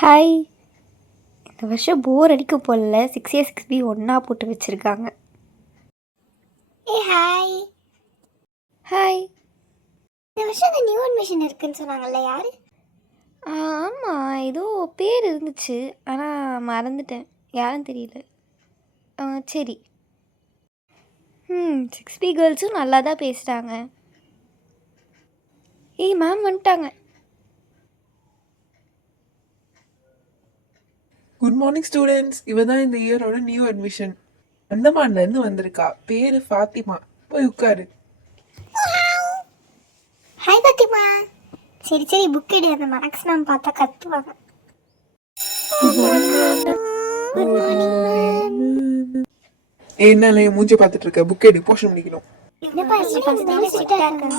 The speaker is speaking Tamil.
ஹாய். இந்த வருஷம் போர் அடிக்க போடல. 6A 6B ஒன்றா போட்டு வச்சுருக்காங்க. ஹாய். ஹாய். இந்த வருஷம் அந்த நியூ அட்மிஷன் இருக்குன்னு சொன்னாங்கல்ல, யார்? ஆமாம், ஏதோ பேர் இருந்துச்சு, ஆனால் மறந்துட்டேன், யாரும் தெரியல. சரி. 6B கேர்ள்ஸும் நல்லா தான் பேசுகிறாங்க. மேம் வந்துட்டாங்க. Good morning students. இவ தான் இந்த இயரோட நியூ அட்மிஷன். அந்தமான்ல இருந்து வந்திருக்கா. பேரு ஃபாத்திமா. போய் உட்காரு. ஹாய் பாத்திமா. சரி சரி, புக் எடு. அந்த மேக்ஸ் மேம் பார்த்தா கத்துவாங்க. என்னால மூஞ்ச பார்த்துட்டு இருக்க? புக் எடு, போர்ஷன் முடிக்கணும். என்னப்பா ஸ்ட்ரிக்ட்டா இருக்காங்க.